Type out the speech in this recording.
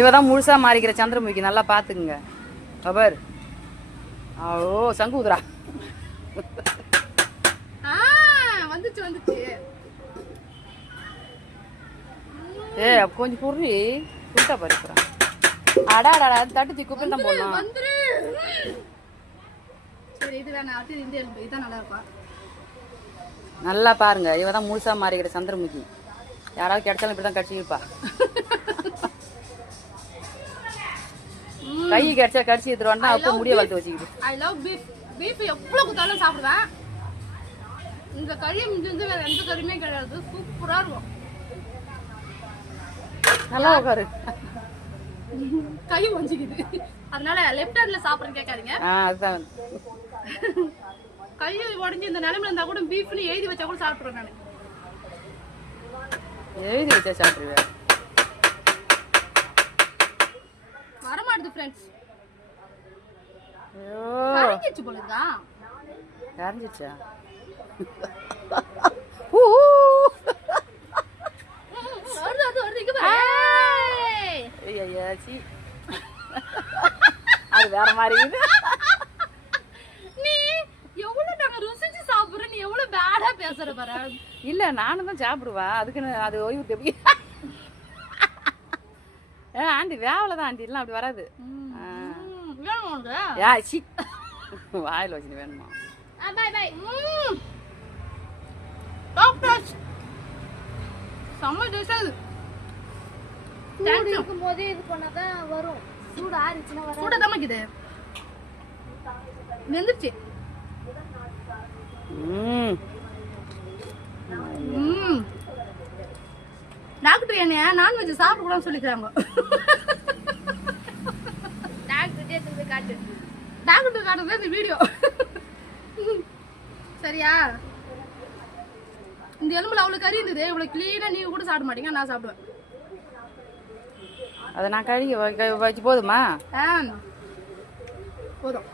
இவதான் முழுசா மாறிக்கிற சந்திரமுகி, நல்லா பாத்துக்குங்க. அவர் ஓ சங்கு ஊதுரா வந்துச்சு வந்துச்சு. ஏ கொஞ்சம் பொறி உள்டா பறிப்புறான். அடாடா தட்டு குப்பையில் தான் போடணும். சரி இது வேணாம், அது இந்த இதான் நல்லா இருக்கும். நல்லா பாருங்க, இவதான் முழுசா மாறிக்கிற சந்திரமுகி. யாராவது கிடைச்சாலும் இப்படிதான் கடிச்சிருப்பா. கை கிடைச்சா கடிச்சு எடுத்துருவான்னா அப்போ முடிய வளர்த்து வச்சுக்கிது. I love beef. பீஃப் எவ்வளவு குத்தாலும் சாப்பிடுவேன். இந்த கறி முடிஞ்சு வேற எந்த கறியுமே கிடையாது. சூப்பரா இருக்கும். நல்லா உட்காரு. கை வஞ்சிக்குது, அதனால லெஃப்ட் ஹேண்ட்ல சாப்பிடுறேன்னு கேட்காதீங்க. அதுதான் கை உடஞ்சி இந்த நிலைமையில இருந்தா கூட பீஃப்னு எழுதி வச்சா கூட சாப்பிடுறேன் நான். எழுதி வச்சா சாப்பிடுவேன். வரமாட்டுது ஃப்ரெண்ட்ஸ். ஐயோ கரைஞ்சிச்சு போல இருக்கா. கரைஞ்சிச்சா? அது வேற மாதிரி. நீ எவ்வளவு நாங்க ருசிச்சு சாப்பிடுற, நீ எவ்வளவு பேடா பேசுற பாரு. இல்ல நானும் தான் சாப்பிடுவேன், அதுக்குன்னு அது ஓய்வு எப்படி? ஆண்டி வேவலதான் ஆண்டி, இல்ல அப்படி வராது. வாயில வச்சு வேணுமா? செம்ம டேஸ்டா இது. சூடு இருக்கும்போதே இது பண்ணாதான் வரும். சூடு ஆறிச்சுனா வராது. சூட தமக்குது. வெந்துச்சு. டாக்டர் என்ன நான்வெஜ் சாப்பிடக்கூடாதுன்னு சொல்லிக்கிறாங்க. டாக்டர் காட்டு. டாக்டர் காட்டுறது இந்த வீடியோ. சரியா? இந்த எலும்புல அவ்வளவு கறி இருந்தது, இவ்வளவு கிளீனா நீங்க கூட சாப்பிட மாட்டீங்க, நான் சாப்பிடுவேன். அதை நான் கழுகி வச்சு போதுமா? போதும்.